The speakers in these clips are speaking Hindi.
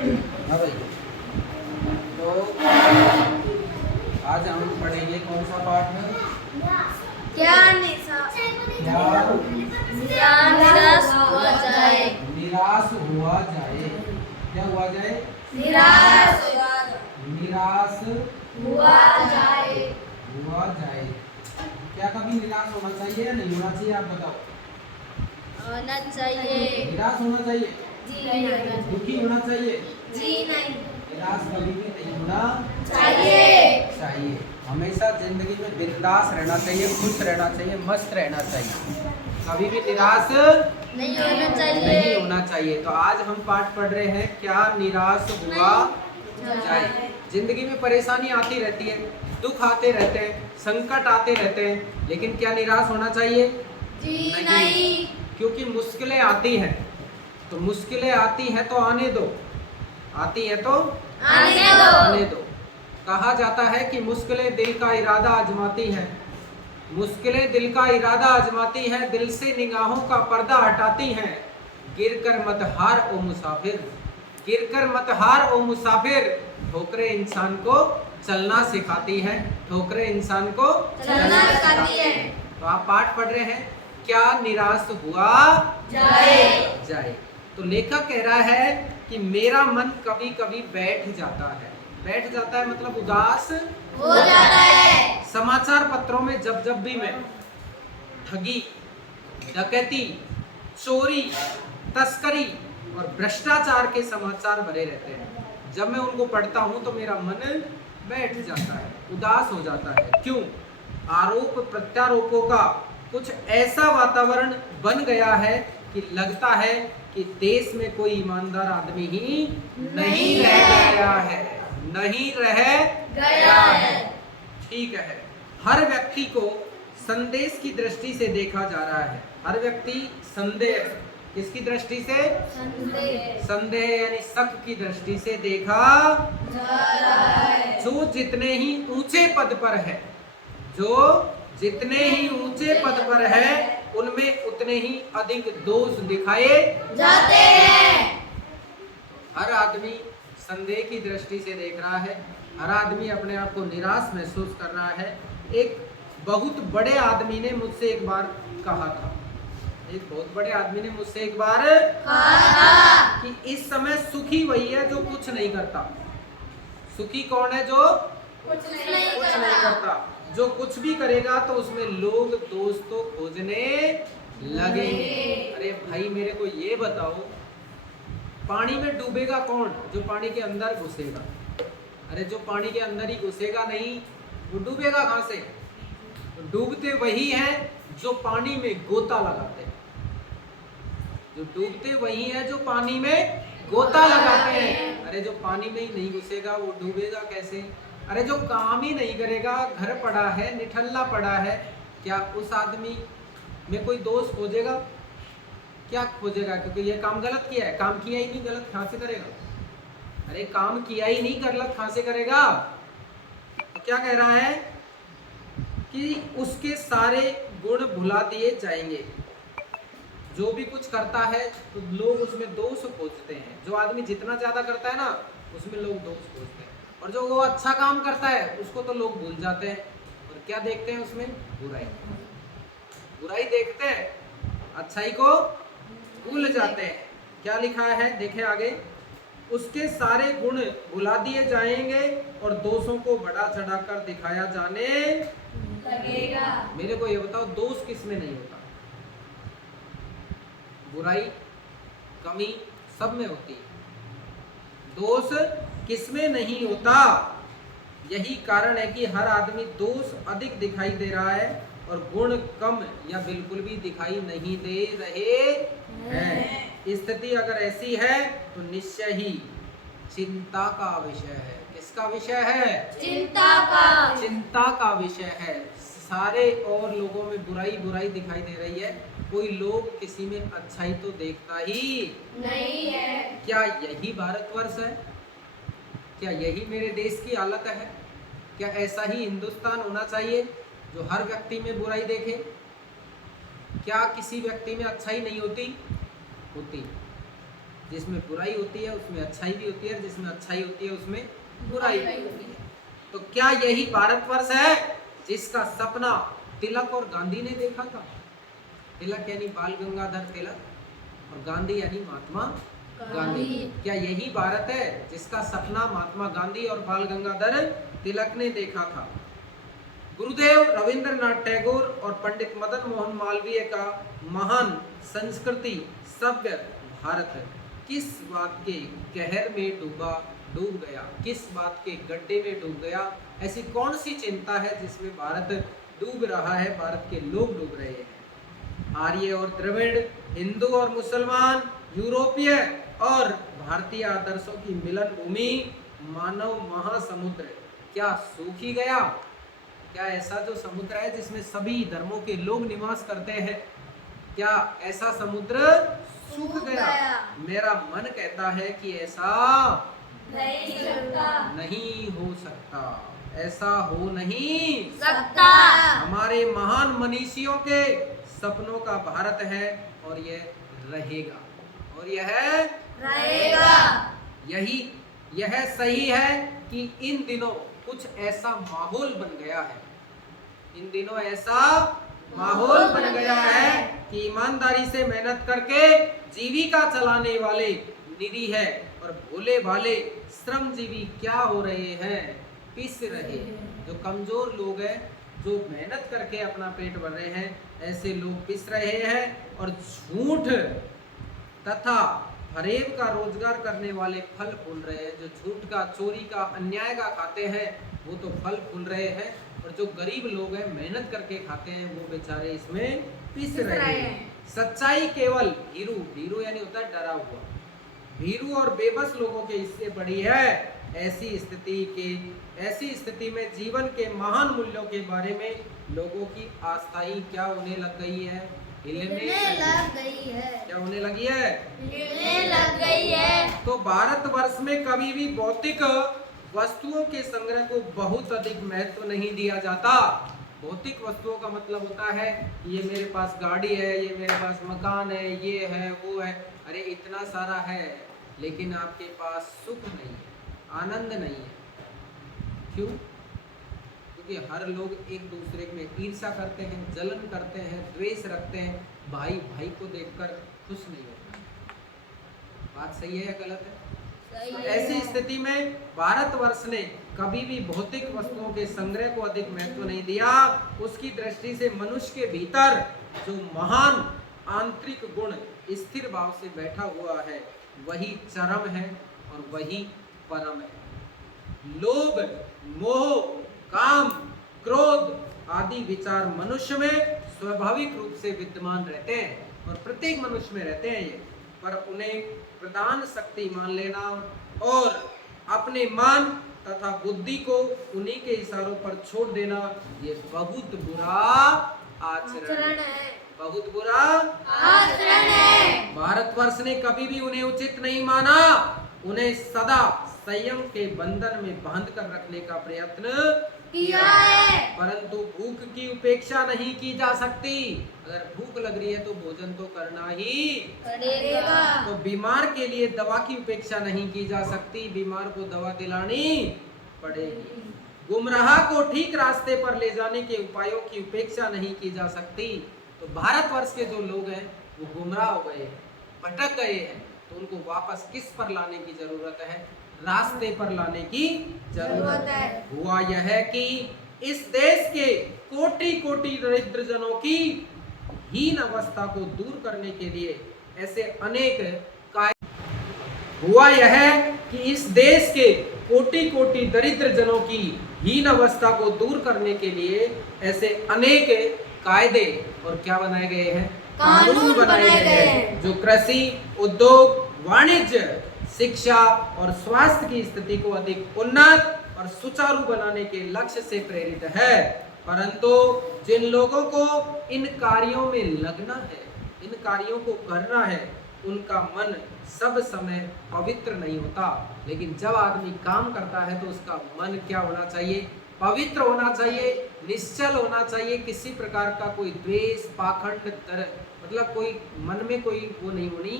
हाँ भाई, तो आज हम पढ़ेंगे कौन सा पाठ है? क्या निराश हुआ जाए। निराश हुआ जाए। क्या हुआ जाए? निराश निराश हुआ जाए। हुआ जाए। क्या कभी निराश होना चाहिए या नहीं होना चाहिए, आप बताओ। होना चाहिए। निराश होना चाहिए? जी नहीं। दुखी होना चाहिए? जी नहीं। निराश कभी भी नहीं होना चाहिए। हमेशा जिंदगी में बिंदास रहना चाहिए, खुश रहना चाहिए, मस्त रहना चाहिए। कभी भी निराश नहीं होना चाहिए। नहीं होना चाहिए। तो आज हम पाठ पढ़ रहे हैं, क्या निराश हुआ जाए। जिंदगी में परेशानी आती रहती है, दुख आते रहते हैं, संकट आते रहते हैं, लेकिन क्या निराश होना चाहिए? जी नहीं। क्योंकि मुश्किलें आती हैं, तो मुश्किलें आती हैं तो आने दो, आती है तो आने दो। कहा जाता है कि मुश्किलें दिल का इरादा आजमाती हैं, मुश्किलें दिल का इरादा आजमाती हैं, दिल से निगाहों का पर्दा हटाती हैं। गिरकर मत हार ओ मुसाफिर, गिरकर मत हार ओ मुसाफिर, ठोकरें इंसान को चलना सिखाती हैं, ठोकरें इंसान को चलना सिखाती है। तो आप पाठ पढ़ रहे हैं, क्या निराश हुआ जाए। तो लेखक कह रहा है कि मेरा मन कभी कभी बैठ जाता है। बैठ जाता है मतलब उदास हो जाता है। समाचार पत्रों में जब जब भी मैं ठगी, डकैती, चोरी, तस्करी और भ्रष्टाचार के समाचार भरे रहते हैं, जब मैं उनको पढ़ता हूं तो मेरा मन बैठ जाता है, उदास हो जाता है। क्यों? आरोप प्रत्यारोपों का कुछ ऐसा वातावरण बन गया है कि लगता है कि देश में कोई ईमानदार आदमी ही नहीं रह गया है, नहीं रह गया है। ठीक है। हर व्यक्ति को संदेश की दृष्टि से देखा जा रहा है। हर व्यक्ति संदेह, किसकी दृष्टि से? संदेह यानी शक की दृष्टि से देखा जा रहा है। जो जितने ही ऊंचे पद पर है, जो जितने ही ऊंचे पद पर है, उनमें उतने ही अधिक दोष दिखाए जाते हैं। हर आदमी संदेह की दृष्टि से देख रहा है, हर आदमी अपने आप को निराश महसूस कर रहा है। एक बहुत बड़े आदमी ने मुझसे एक बार कहा था, एक बहुत बड़े आदमी ने मुझसे एक बार कहा कि इस समय सुखी वही है जो कुछ नहीं करता। सुखी कौन है? जो कुछ नहीं करता। जो कुछ भी करेगा तो उसमें लोग दोष तो खोजने लगेंगे। अरे भाई मेरे को ये बताओ, पानी में डूबेगा कौन? जो पानी के अंदर घुसेगा। अरे जो पानी के अंदर ही घुसेगा नहीं, वो डूबेगा कहां से? तो डूबते वही हैं जो पानी में गोता लगाते हैं, जो डूबते वही हैं जो पानी में गोता लगाते हैं। अरे जो पानी में ही नहीं घुसेगा वो डूबेगा कैसे? अरे जो काम ही नहीं करेगा, घर पड़ा है, निठल्ला पड़ा है, क्या उस आदमी में कोई दोष खोजेगा? क्या खोजेगा? क्योंकि ये काम गलत किया है। काम किया ही नहीं, गलत कहां से करेगा? अरे काम किया ही नहीं, गलत कहां से करेगा? तो क्या कह रहा है कि उसके सारे गुण भुला दिए जाएंगे। जो भी कुछ करता है तो लोग उसमें दोष खोजते हैं। जो आदमी जितना ज्यादा करता है ना, उसमें लोग दोष खोजते हैं। और जो वो अच्छा काम करता है उसको तो लोग भूल जाते हैं, और क्या देखते हैं उसमें? बुराई। बुराई देखते हैं, अच्छाई को भूल जाते हैं। क्या लिखा है देखें आगे, उसके सारे गुण भुला दिए जाएंगे और दोषों को बढ़ा चढ़ाकर दिखाया जाने लगेगा। मेरे को ये बताओ, दोष किस में नहीं होता? बुराई, कमी सब में होती है, दोष किसमें नहीं होता? यही कारण है कि हर आदमी दोष अधिक दिखाई दे रहा है और गुण कम या बिल्कुल भी दिखाई नहीं दे रहे हैं। स्थिति अगर ऐसी है तो निश्चय ही चिंता का विषय है। किसका विषय है? चिंता का विषय है। सारे और लोगों में बुराई बुराई दिखाई दे रही है, कोई लोग किसी में अच्छाई तो देखता ही नहीं है। क्या यही भारतवर्ष है? क्या यही मेरे देश की हालत है? क्या ऐसा ही हिंदुस्तान होना चाहिए जो हर व्यक्ति में बुराई देखे? क्या किसी व्यक्ति में अच्छाई नहीं होती? होती। जिसमें बुराई होती है उसमें अच्छाई भी होती है, जिसमें अच्छाई होती है उसमें बुराई भी होती है। तो क्या यही भारतवर्ष है जिसका सपना तिलक और गांधी ने देखा था? तिलक यानी बाल गंगाधर तिलक और गांधी यानी महात्मा गांधी। क्या यही भारत है जिसका सपना महात्मा गांधी और बाल गंगाधर तिलक ने देखा था? गुरुदेव रविंद्रनाथ टैगोर और पंडित मदन मोहन मालवीय का महान संस्कृति सभ्य भारत किस बात के कहर में डूब गया, किस बात के गड्ढे में डूब गया? ऐसी कौन सी चिंता है जिसमें भारत डूब रहा है, भारत के लोग डूब रहे हैं? आर्य और द्रविड़, हिंदू और मुसलमान, यूरोपीय और भारतीय आदर्शों की मिलन भूमि मानव महासमुद्र क्या सूख ही गया? क्या ऐसा जो समुद्र है जिसमें सभी धर्मों के लोग निवास करते हैं, क्या ऐसा समुद्र सूख गया? मेरा मन कहता है कि ऐसा नहीं हो सकता, ऐसा हो नहीं सकता। हमारे महान मनीषियों के सपनों का भारत है और यह रहेगा, और यह रहेगा। यह सही है कि इन दिनों कुछ ऐसा माहौल बन गया है, इन दिनों ऐसा माहौल बन गया है कि ईमानदारी से मेहनत करके जीविका चलाने वाले निरीह है और भोले भाले श्रमजीवी क्या हो रहे हैं? पिस रहे हैं। जो कमजोर लोग हैं, जो मेहनत करके अपना पेट भर रहे हैं, ऐसे लोग पिस रहे हैं और झूठ तथा फरेब का रोजगार करने वाले फल फूल रहे हैं। जो झूठ का, चोरी का, अन्याय का खाते हैं वो तो फल फूल रहे हैं, और जो गरीब लोग हैं मेहनत करके खाते हैं वो बेचारे इसमें पिस रहे हैं। सच्चाई केवल भीरू यानी होता है डरा हुआ, भीरू और बेबस लोगों के इससे बड़ी है। ऐसी स्थिति में जीवन के महान मूल्यों के बारे में लोगों की आस्था ही क्या होने लग गई है? हिलने लग गई है। क्या होने लगी है? हिलने लग गई है। तो भारतवर्ष में कभी भी भौतिक वस्तुओं के संग्रह को बहुत अधिक महत्व नहीं दिया जाता। भौतिक वस्तुओं का मतलब होता है ये मेरे पास गाड़ी है, ये मेरे पास मकान है, ये है, वो है। अरे इतना सारा है लेकिन आपके पास सुख नहीं है, आनंद नहीं है। क्यों? क्योंकि हर लोग एक दूसरे में ईर्ष्या करते हैं, जलन करते हैं, द्वेष रखते हैं, भाई भाई को देखकर खुश नहीं होता। बात सही है या गलत है? ऐसी स्थिति में भारतवर्ष ने कभी भी भौतिक वस्तुओं के संग्रह को अधिक महत्व नहीं दिया। उसकी दृष्टि से मनुष्य के भीतर जो महान आंतरिक गुण स्थिर भाव से बैठा हुआ है वही चरम है और वही परम है। लोभ, मोह, काम, क्रोध आदि विचार मनुष्य में स्वाभाविक रूप से विद्यमान रहते हैं और प्रत्येक मनुष्य में रहते हैं ये, पर उन्हें प्रधान शक्ति मान लेना और अपने मन तथा बुद्धि को उन्हीं के इशारों पर छोड़ देना ये बहुत बुरा आचरण है, बहुत बुरा आचरण है। भारतवर्ष ने कभी भी उन्हें उचित नहीं माना। उन्हें सदा संयम के बंधन में बांध कर रखने का प्रयत्न किया है, परंतु भूख की उपेक्षा नहीं की जा सकती। अगर भूख लग रही है तो भोजन तो करना ही पड़ेगा। तो बीमार के लिए दवा की उपेक्षा नहीं की जा सकती, बीमार को दवा दिलानी पड़ेगी। गुमराह को ठीक रास्ते पर ले जाने के उपायों की उपेक्षा नहीं की जा सकती। तो भारतवर्ष के जो लोग हैं वो गुमराह हो गए हैं, भटक गए हैं, तो उनको वापस किस पर लाने की जरूरत है? रास्ते पर लाने की जरूरत है। हुआ यह है कि इस देश के कोटि कोटि दरिद्र जनों की हीन अवस्था को दूर करने के लिए ऐसे अनेक हुआ यह है कि इस देश के कोटि कोटि दरिद्र जनों की हीन अवस्था को दूर करने के लिए ऐसे अनेक कायदे और क्या बनाए गए हैं? कानून बनाए गए हैं जो कृषि, उद्योग, वाणिज्य, शिक्षा और स्वास्थ्य की स्थिति को अधिक उन्नत और सुचारू बनाने के लक्ष्य से प्रेरित है। परंतु जिन लोगों को इन कार्यों में लगना है, इन कार्यों को करना है, उनका मन सब समय पवित्र नहीं होता। लेकिन जब आदमी काम करता है तो उसका मन क्या होना चाहिए? पवित्र होना चाहिए, निश्चल होना चाहिए। किसी प्रकार का कोई द्वेष, पाखंड, मतलब कोई मन में कोई वो नहीं होनी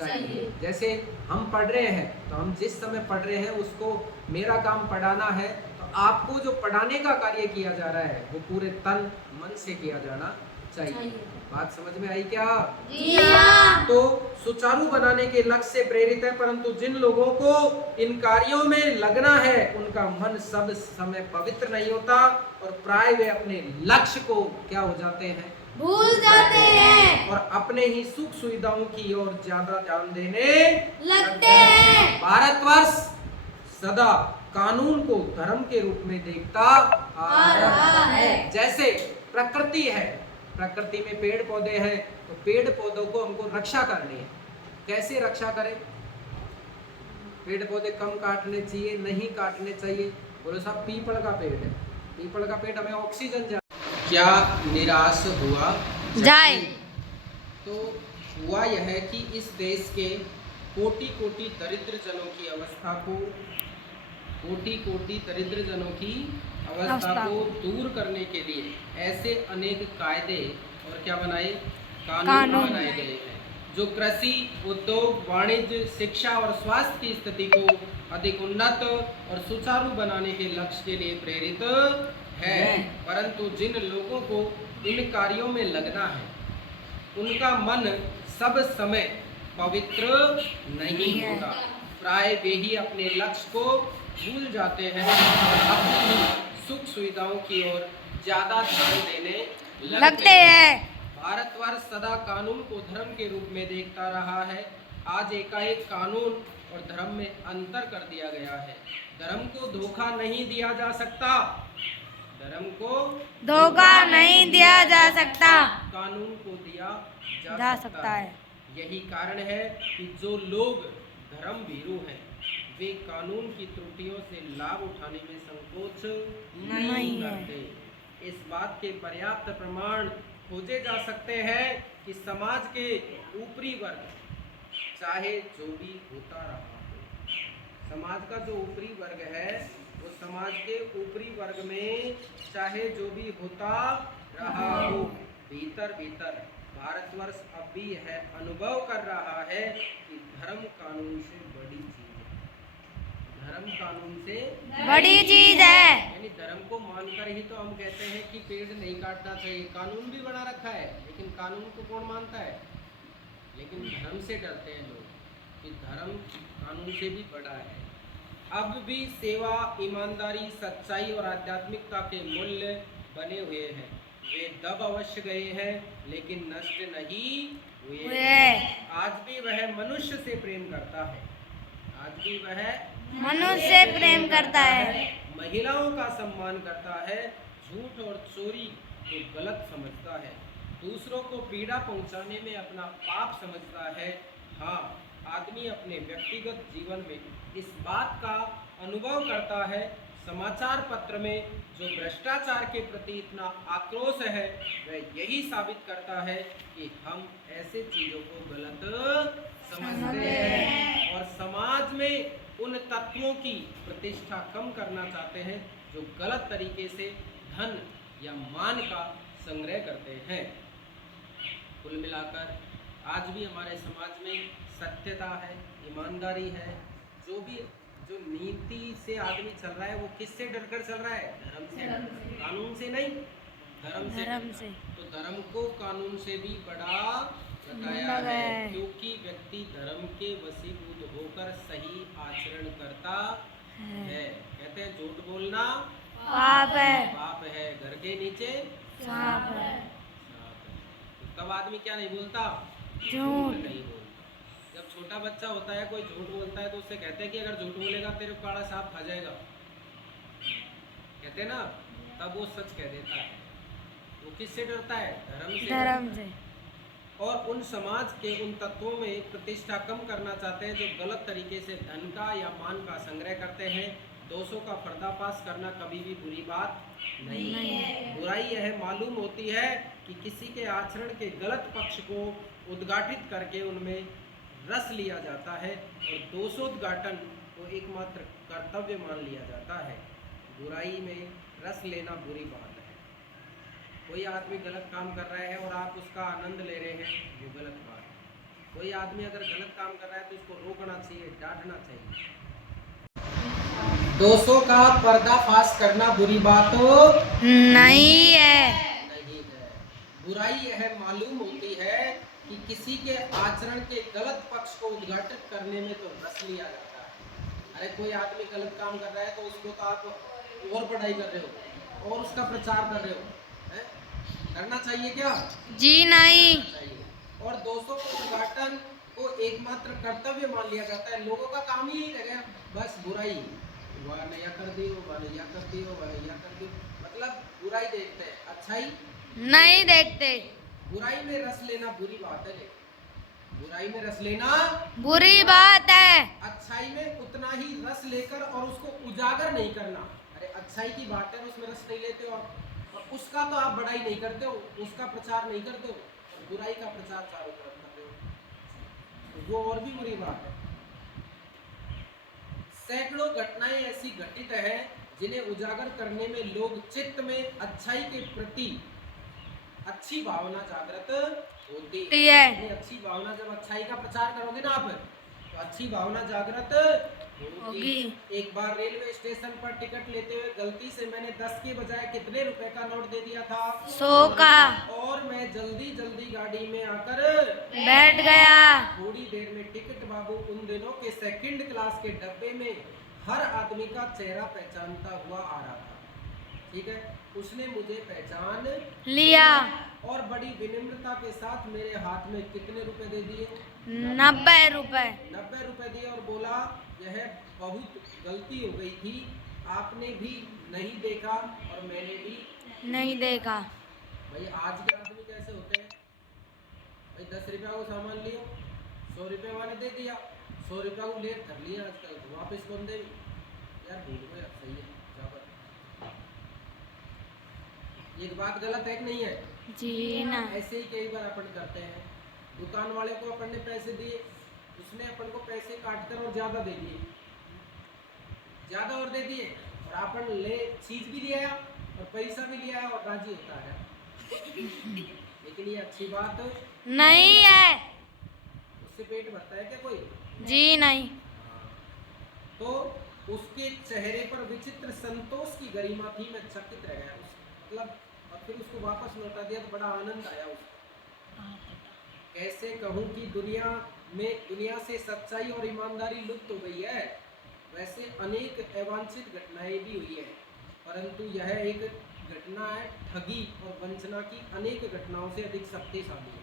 चाहिए। जैसे हम पढ़ रहे हैं तो हम जिस समय पढ़ रहे हैं उसको मेरा काम पढ़ाना है, तो आपको जो पढ़ाने का कार्य किया जा रहा है वो पूरे तन मन से किया जाना चाहिए। बात समझ में आई क्या? जी हाँ। तो सुचारू बनाने के लक्ष्य से प्रेरित है, परंतु जिन लोगों को इन कार्यों में लगना है उनका मन सब समय पवित्र नहीं होता और प्राय वे अपने लक्ष्य को क्या हो जाते हैं, भूल जाते हैं और अपने ही सुख सुविधाओं की ओर ज्यादा ध्यान देने लगते हैं। भारतवर्ष सदा कानून को धर्म के रूप में देखता आ रहा है। जैसे प्रकृति है, प्रकृति में पेड़ पौधे हैं, तो पेड़ पौधों को हमको रक्षा करनी है। कैसे रक्षा करें? पेड़ पौधे कम काटने चाहिए, नहीं काटने चाहिए। बोलो साहब, पीपल का पेड़ है, पीपल का पेड़ हमें ऑक्सीजन क्या निराश हुआ जाए। तो हुआ यह है कि इस देश के कोटि कोटि दरिद्र जनों की अवस्था को, कोटि कोटि दरिद्र जनों की अवस्था को दूर करने के लिए ऐसे अनेक कायदे और क्या बनाए, कानून बनाए गए हैं जो कृषि, उद्योग, वाणिज्य, शिक्षा और स्वास्थ्य की स्थिति को अधिक उन्नत और सुचारू बनाने के लक्ष्य के लिए प्रेरित है। परंतु जिन लोगों को इन कार्यों में लगना है उनका मन सब समय पवित्र नहीं होता। प्राय वे ही अपने लक्ष्य को भूल जाते हैं और अपनी सुख सुविधाओं की ओर ज्यादा ध्यान देने लगते हैं। भारतवर्ष सदा कानून को धर्म के रूप में देखता रहा है। आज एकाएक कानून और धर्म में अंतर कर दिया गया है। धर्म को धोखा नहीं दिया जा सकता, धर्म को धोखा नहीं दिया जा सकता, कानून को दिया जा सकता है। यही कारण है कि जो लोग धर्म भीरू हैं वे कानून की त्रुटियों से लाभ उठाने में संकोच नहीं करते। इस बात के पर्याप्त प्रमाण खोजे जा सकते हैं कि समाज के ऊपरी वर्ग चाहे जो भी होता रहा हो, समाज का जो ऊपरी वर्ग है वो समाज के ऊपरी वर्ग में चाहे जो भी होता रहा हो, भीतर भीतर भारतवर्ष अब भी यह अनुभव कर रहा है कि धर्म कानून से बड़ी चीज है। धर्म कानून से बड़ी चीज है। यानी धर्म को मानकर ही तो हम कहते हैं कि पेड़ नहीं काटना चाहिए। कानून भी बना रखा है, लेकिन कानून को कौन मानता है? लेकिन धर्म से डरते हैं लोग कि धर्म कानून से भी बड़ा है। अब भी सेवा, ईमानदारी, सच्चाई और आध्यात्मिकता के मूल्य बने हुए हैं। वे दब अवश्य गए हैं लेकिन नष्ट नहीं हुए। आज भी वह मनुष्य से प्रेम करता है, आज भी वह मनुष्य से प्रेम करता है, महिलाओं का सम्मान करता है, झूठ और चोरी को गलत समझता है, दूसरों को पीड़ा पहुंचाने में अपना पाप समझता है। हाँ, आदमी अपने व्यक्तिगत जीवन में इस बात का अनुभव करता है। समाचार पत्र में जो भ्रष्टाचार के प्रति इतना आक्रोश है वह यही साबित करता है कि हम ऐसे चीजों को गलत समझते हैं और समाज में उन तत्वों की प्रतिष्ठा कम करना चाहते हैं जो गलत तरीके से धन या मान का संग्रह करते हैं। कुल मिलाकर आज भी हमारे समाज में सत्यता है, ईमानदारी है। जो नीति से आदमी चल रहा है वो किससे डरकर चल रहा है? धर्म से, कानून से नहीं, धर्म से। तो धर्म को कानून से भी बड़ा बताया है, क्योंकि व्यक्ति धर्म के वशीभूत होकर सही आचरण करता है। कहते हैं झूठ बोलना पाप है, पाप है, घर के नीचे सांप है। तो तब आदमी क्या नहीं बोलता? झूठ नहीं बोलता। जब छोटा बच्चा होता है, कोई झूठ बोलता है तो उससे कहते हैं कि अगर झूठ बोलेगा तेरे को काला सांप खा जाएगा, कहते हैं ना, तब वो सच कह देता है। वो किससे डरता है? धर्म से। और उन समाज के उन तत्वों में प्रतिष्ठा कम करना चाहते हैं जो गलत तरीके से धन का या मान का संग्रह करते हैं। दोषों का पर्दाफाश करना कभी भी बुरी बात नहीं है। बुराई यह मालूम होती है कि किसी के आचरण के गलत पक्ष को उद्घाटित करके उनमें रस लिया जाता है और दोषोद्घाटन को एकमात्र कर्तव्य मान लिया जाता है। बुराई में रस लेना बुरी बात है। कोई आदमी गलत काम कर रहा है और आप उसका आनंद ले रहे हैं, वो गलत बात है। कोई आदमी अगर गलत काम कर रहा है तो उसको रोकना चाहिए, डांटना चाहिए। दोषों का पर्दाफाश करना बुरी बात नहीं है। नहीं है। बुराई यह मालूम होती है कि किसी के आचरण के गलत पक्ष को उद्घाटित करने में तो रस लिया जाता है। अरे कोई आदमी गलत काम कर रहा है तो उसको तो आप और पढ़ाई कर रहे हो और उसका प्रचार कर रहे हो, है? करना चाहिए क्या? जी नहीं। चाहिए। और दोषों के उद्घाटन को एकमात्र कर्तव्य मान लिया जाता है। लोगों का काम ही रह गया बस बुराई, वह नया कर दियो, वह नया कर दियो, वह नया कर दियो, मतलब बुराई देखते हैं, अच्छाई नहीं देखते। बुराई में रस लेना बुरी बात है, लेकिन बुराई में रस लेना बुरी बात है। अच्छाई में उतना ही रस लेकर और उसको उजागर नहीं करना। अरे अच्छाई की बात है, उसमें रस नहीं लेते हो और उसका तो आप बड़ाई नहीं करते हो, उसका प्रचार नहीं करते हो, और बुराई का प्रचार चारों तरफ करते हो, तो वो और भी बुरी बात है। सैकड़ों घटनाएं ऐसी घटित है जिन्हें उजागर करने में लोग चित्त में अच्छाई के प्रति अच्छी भावना जागृत होती है। अच्छी भावना, जब अच्छाई का प्रचार करोगे ना आप तो अच्छी भावना जागृत होगी। एक बार रेलवे स्टेशन पर टिकट लेते हुए गलती से मैंने 10 के बजाय कितने रुपए का नोट दे दिया था? 100 का। और मैं जल्दी जल्दी गाड़ी में आकर बैठ गया। थोड़ी देर में टिकट बाबू उन दिनों के सेकंड क्लास के डब्बे में हर आदमी का चेहरा पहचानता हुआ आ रहा था। ठीक है, उसने मुझे पहचान लिया और बड़ी विनम्रता के साथ मेरे हाथ में कितने रुपए दे दिए? 90 रुपए। 90 रुपए दिए और बोला यह बहुत गलती हो गई थी, आपने भी नहीं देखा और मैंने भी नहीं देखा। भाई आज के आदमी कैसे होते हैं? भाई 10 रुपया को सामान लियो, 100 रुपये वाले दे दिया, 100 रुपया को लेट कर लिया, आजकल तो वापस बंदे यार भूल गए। अब सही है, ये बात गलत है कि नहीं है? जी ना। ऐसे ही कई बार अपन करते हैं, दुकान वाले को अपन ने पैसे दिए, उसने अपन को पैसे काट कर और ज्यादा दे दिए, ज्यादा और दे दिए, और अपन ले चीज भी लिया और पैसा भी लिया और राजी होता है। लेकिन ये अच्छी बात नहीं है। उससे पेट भरता है क्या कोई? जी नहीं। तो उसके चेहरे पर विचित्र संतोष की गरिमा थी, मैं चकित रह गया मतलब, और फिर उसको वापस लौटा दिया तो बड़ा आनंद आया उसको। कैसे कहूँ कि दुनिया से सच्चाई और ईमानदारी लुप्त हो गई है। वैसे अनेक अवांछित घटनाएं भी हुई है, परंतु यह एक घटना है ठगी और वंचना की अनेक घटनाओं से अधिक शक्तिशाली है।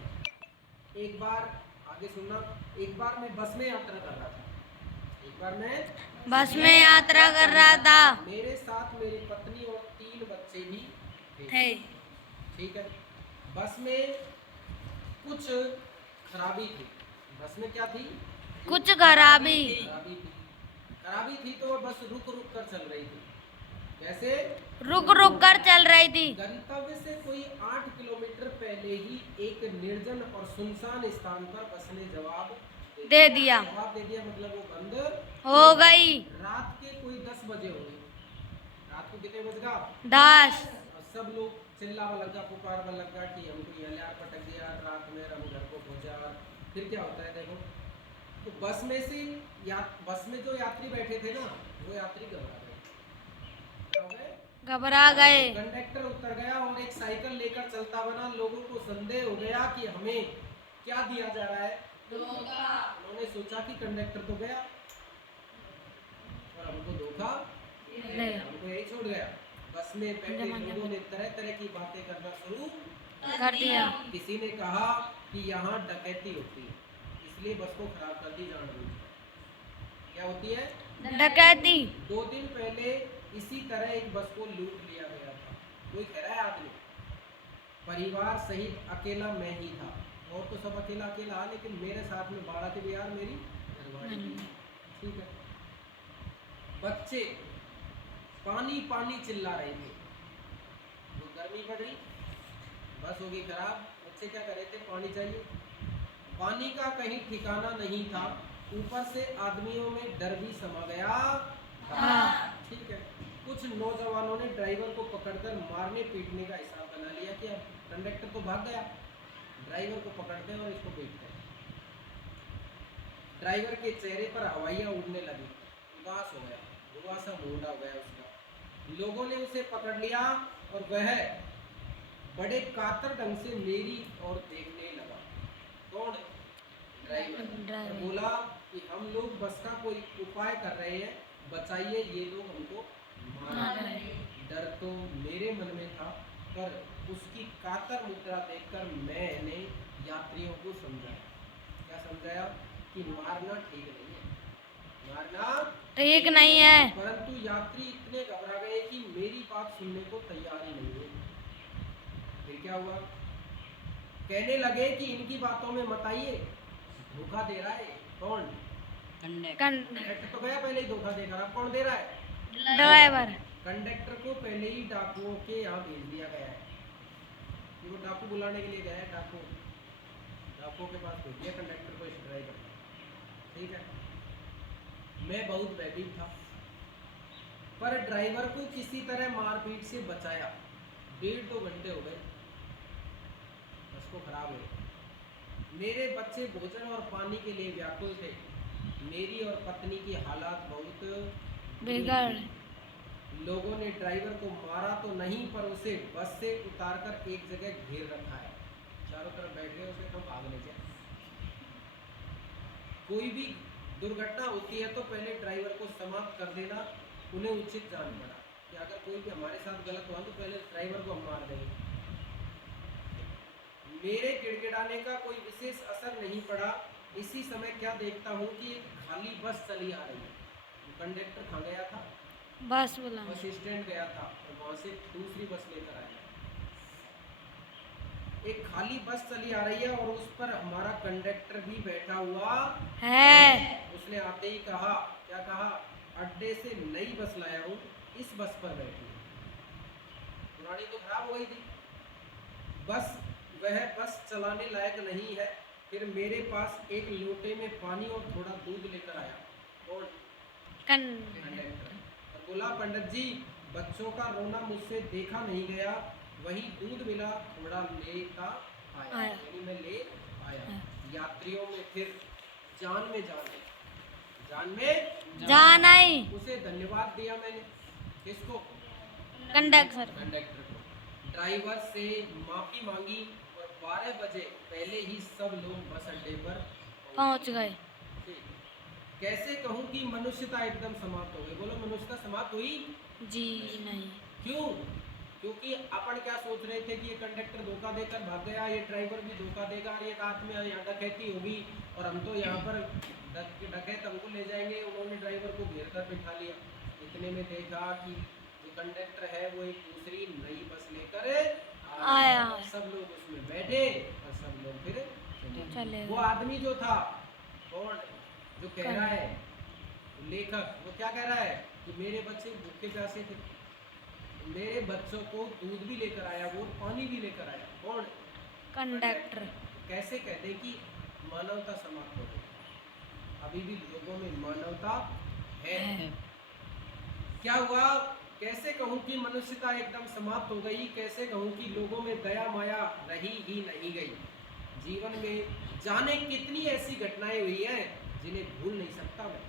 एक बार आगे सुनना, एक बार मैं बस में यात्रा कर रहा था। एक बार मैं बस में यात्रा कर रहा था। मेरे साथ मेरी पत्नी और 3 बच्चे भी थे। ठीक है, बस में कुछ खराबी थी। बस में क्या थी? कुछ खराबी थी तो बस रुक रुक कर चल रही थी। कैसे? रुक रुक कर चल रही थी। गंतव्य से कोई 8 किलोमीटर पहले ही एक निर्जन और सुनसान स्थान पर बस ने जवाब दे दिया। मतलब वो बंद हो गई। रात के कोई 10 बजे होंगे। रात को कितने बज गया? 10। सब लोग चिल्लावा लगा, पुकारवा लगा कि हमको यहाँ यार पटक दिया रात में, हम घर को पहुंचा। फिर क्या होता है देखो, तो बस में से बस में जो यात्री बैठे थे ना, वो यात्री घबरा गए। कंडक्टर उतर गया और एक साइकिल लेकर चलता बना। लोगों को संदेह हो गया कि हमें क्या दिया जा रहा है, धोखा। उन्होंने सोचा कि कंडक्टर तो गया और हमको धोखा, हमको यही छोड़ गया। बस में बैठे लोगों ने तरह तरह की बातें करना शुरू कर दिया। किसी ने कहा कि यहाँ डकैती होती है, इसलिए बस को खराब कर दी जानबूझकर। क्या होती है? डकैती। 2 दिन पहले इसी तरह एक बस को लूट लिया गया था। कोई कह रहा है आदमी, परिवार सहित अकेला मैं ही था, और तो सब अकेला अकेला, लेकिन मेरे साथ में 12 के बिहार मेरी घरवाली। ठीक है, बच्चे पानी पानी चिल्ला रहे थे, तो गर्मी पड़ रही, बस होगी खराब, बच्चे क्या कर रहे थे? पानी चाहिए। पानी का कहीं ठिकाना नहीं था, ऊपर से आदमियों में डर भी समा गया। ठीक है, कुछ नौजवानों ने ड्राइवर को पकड़कर मारने पीटने का हिसाब बना लिया कि अब कंडक्टर तो भाग गया, ड्राइवर को पकड़ते हैं और इसको पीटते हैं। ड्राइवर के चेहरे पर हवाइयाँ उड़ने लगी, उदास हो गया, बुरा सा मूड हो गया उसका। लोगों ने उसे पकड़ लिया और वह बड़े कातर ढंग से मेरी ओर देखने लगा। कौन? ड्राइवर। और बोला कि हम लोग बस का कोई उपाय कर रहे हैं, बचाइए, ये लोग हमको मार रहे हैं। डर तो मेरे मन में था, पर उसकी कातर मुद्रा देखकर मैंने यात्रियों को समझाया। क्या समझाया? कि मारना ठीक नहीं है, मारना ठीक नहीं है। परंतु यात्री इतने घबरा गए कि मेरी बात सुनने को तैयार ही नहीं है। फिर क्या हुआ? कहने लगे कि इनकी बातों में मत आइए, धोखा दे रहा है। कौन? कंडक्टर तो गया पहले ही धोखा देकर, अब कौन दे रहा है? ड्राइवर। कंडक्टर को पहले ही डाकुओं के यहाँ भेज दिया गया है कि वो डाकू बुलाने के लिए गया है। डाकुओं के पास भेज दिया कंडक्टर को, इस ड्राइवर। ठीक है, मैं बहुत भयभीत था, पर ड्राइवर को किसी तरह मारपीट से बचाया। 1.5-2 घंटे हो गए, बस को खराब हो गई। मेरे बच्चे भोजन और पानी के लिए व्याकुल थे। मेरी और पत्नी की हालात बहुत बिगड़। लोगों ने ड्राइवर को मारा तो नहीं, पर उसे बस से उतारकर एक जगह घेर रखा है। चारों तरफ बैठ गए, उसे कब भाग ले जाए। कोई भी दुर्घटना होती है तो पहले ड्राइवर को समाप्त कर देना उन्हें उचित जान पड़ा कि अगर कोई भी हमारे साथ गलत हुआ तो पहले ड्राइवर को हम मार देंगे। मेरे गिड़गिड़ाने का कोई विशेष असर नहीं पड़ा। इसी समय क्या देखता हूँ कि एक खाली बस चली आ रही है। कंडक्टर कहाँ गया था? बस बुला। बस स्टैंड गया था और वहां से दूसरी बस लेकर आया। एक खाली बस चली आ रही है और उस पर हमारा कंडक्टर भी बैठा हुआ है। उसने आते ही कहा, क्या कहा? अड्डे से नई बस लाया हूँ, इस बस पर बैठी। पुरानी तो खराब हो गई थी। वह बस चलाने लायक नहीं है। फिर मेरे पास एक लोटे में पानी और थोड़ा दूध लेकर आया। कौन? कंडक्टर। और बोला, पंडित जी, बच्चों का रोना मुझसे देखा नहीं गया, वही दूध मिला, थोड़ा लेता आया। यानी मैं ले आया। यात्रियों में फिर जान में जान आई। उसे धन्यवाद दिया मैंने। किसको? कंडक्टर को। ड्राइवर से माफी मांगी और 12 बजे पहले ही सब लोग बस अड्डे पर पहुंच गए। कैसे कहूँ कि मनुष्यता एकदम समाप्त हो गई। बोलो, मनुष्यता समाप्त हुई? जी नहीं। क्यों? क्योंकि अपन क्या सोच रहे थे कि ये कंडक्टर धोखा देकर भाग गया, ये ड्राइवर भी धोखा देगा, और एक हाथ में यहाँ डकैती होगी और हम तो यहाँ पर डकैत हमको ले जाएंगे। उन्होंने ड्राइवर को घेर कर बिठा लिया। इतने में देखा कि जो कंडक्टर है वो एक दूसरी नई बस लेकर आया। सब लोग उसमें बैठे और सब लोग फिर चले। वो आदमी जो था, कौन? जो कह रहा है लेखक, वो क्या कह रहा है कि मेरे बच्चे भूखे प्यासे थे, मेरे बच्चों को दूध भी लेकर आया, वो पानी भी लेकर आया। कौन? कंडक्टर। कैसे कहते कि मानवता समाप्त हो गई? अभी भी लोगों में मानवता है। क्या हुआ? कैसे कहूँ कि मनुष्यता एकदम समाप्त हो गई? कैसे कहूँ कि लोगों में दया माया रही ही नहीं गई? जीवन में जाने कितनी ऐसी घटनाएं हुई हैं जिन्हें भूल नहीं सकता मैं।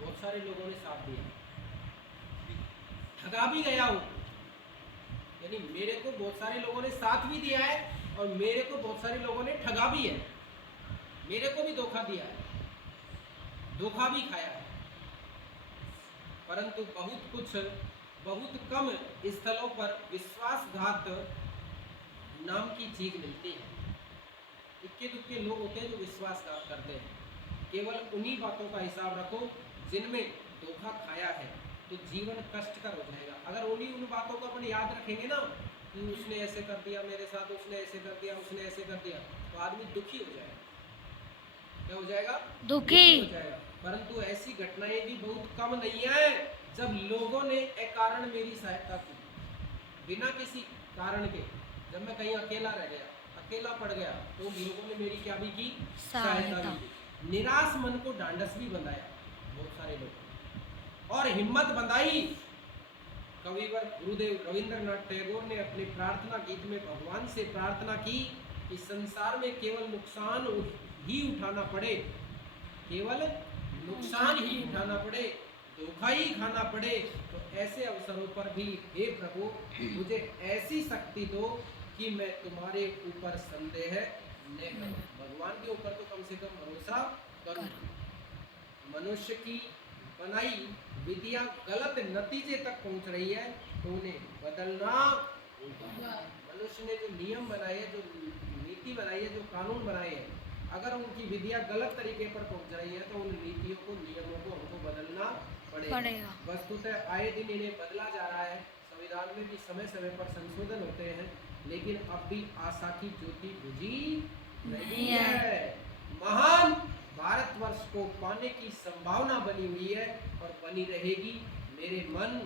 बहुत सारे लोगों ने साथ दिया, ठगा भी गया हूँ। यानी मेरे को बहुत सारे लोगों ने साथ भी दिया है और मेरे को बहुत सारे लोगों ने ठगा भी है। मेरे को भी धोखा दिया है, धोखा भी खाया है। परंतु बहुत कम स्थलों पर विश्वासघात नाम की चीज मिलती है। इक्के दुक्के लोग होते हैं जो विश्वासघात करते हैं। केवल उन्हीं बातों का हिसाब रखो जिनमें धोखा खाया है, तो जीवन कष्टकर हो जाएगा। अगर उन बातों को अपन याद रखेंगे ना कि उसने ऐसे कर दिया मेरे साथ, उसने ऐसे कर दिया, उसने ऐसे कर दिया, तो आदमी दुखी हो जाएगा। क्या हो जाएगा? दुखी हो जाएगा। परंतु ऐसी घटनाएं भी बहुत कम नहीं है जब लोगों ने अकारण मेरी सहायता की, बिना किसी कारण के। जब मैं कहीं अकेला रह गया, अकेला पड़ गया, तो लोगों ने मेरी क्या भी की? सहायता भी की। निराश मन को ढांढस भी बंधाया बहुत सारे लोग, और हिम्मत बंधाई। कविवर गुरुदेव रविंद्रनाथ टैगोर ने अपने प्रार्थना गीत में भगवान से प्रार्थना की कि संसार में केवल नुकसान ही उठाना पड़े, केवल नुकसान ही उठाना पड़े, धोखा ही खाना पड़े, तो ऐसे अवसरों पर भी हे प्रभु मुझे ऐसी शक्ति दो कि मैं तुम्हारे ऊपर संदेह न करूं। भगवान के ऊपर तो कम से कम भरोसा करूं। मनुष्य की बनाई विधियां गलत नतीजे तक पहुंच रही है, तो उन्हें बदलना होगा। मनुष्य ने जो नियम बनाए हैं, जो नीति बनाई है, जो कानून बनाए हैं, अगर उनकी विधियां गलत तरीके पर पहुंच रही है, तो उन नीतियों को, नियमों को हमको बदलना पड़ेगा। वस्तुतः आए दिन इन्हें बदला जा रहा है। संविधान में भी समय समय पर संशोधन होते हैं, लेकिन अब भी आशा की ज्योति बुझी नहीं है। महान भारतवर्ष को पाने की संभावना बनी हुई है और बनी रहेगी। मेरे मन,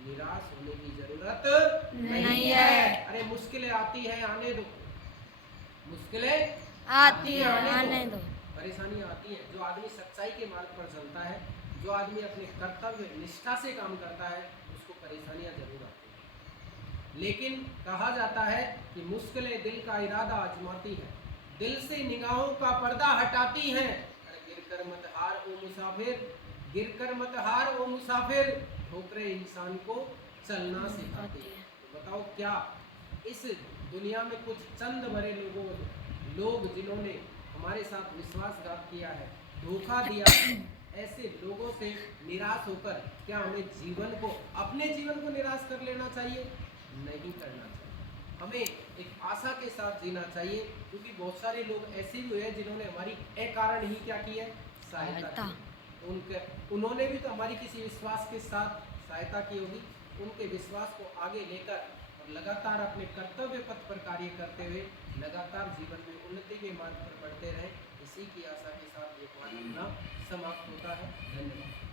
निराश होने की जरूरत नहीं है। अरे मुश्किलें आती हैं, आने दो। मुश्किलें आती है, आने दो। परेशानियां आती हैं। जो आदमी सच्चाई के मार्ग पर चलता है, जो आदमी अपने कर्तव्य निष्ठा से काम करता है, उसको परेशानियां जरूर आती हैं। लेकिन कहा जाता है कि मुश्किलें दिल का इरादा आजमाती है, दिल से निगाहों का पर्दा हटाती हैं। अरे गिरकर मत हार ओ मुसाफिर, गिरकर मत हार ओ मुसाफिर, ठोकरें इंसान को चलना सिखाती है। तो बताओ, क्या इस दुनिया में कुछ चंद भरे लोग जिन्होंने हमारे साथ विश्वासघात किया है, धोखा दिया है, ऐसे लोगों से निराश होकर क्या हमें जीवन को, अपने जीवन को निराश कर लेना चाहिए? नहीं करना चाहिए। हमें एक आशा के साथ जीना चाहिए, क्योंकि बहुत सारे लोग ऐसे भी हुए हैं जिन्होंने हमारी अकारण ही क्या की है? सहायता की। उन्होंने भी तो हमारी किसी विश्वास के साथ सहायता की होगी। उनके विश्वास को आगे लेकर और लगातार अपने कर्तव्य पथ पर कार्य करते हुए लगातार जीवन में उन्नति के मार्ग पर बढ़ते रहें। इसी की आशा के साथ ये पाठ अपना समाप्त होता है। धन्यवाद।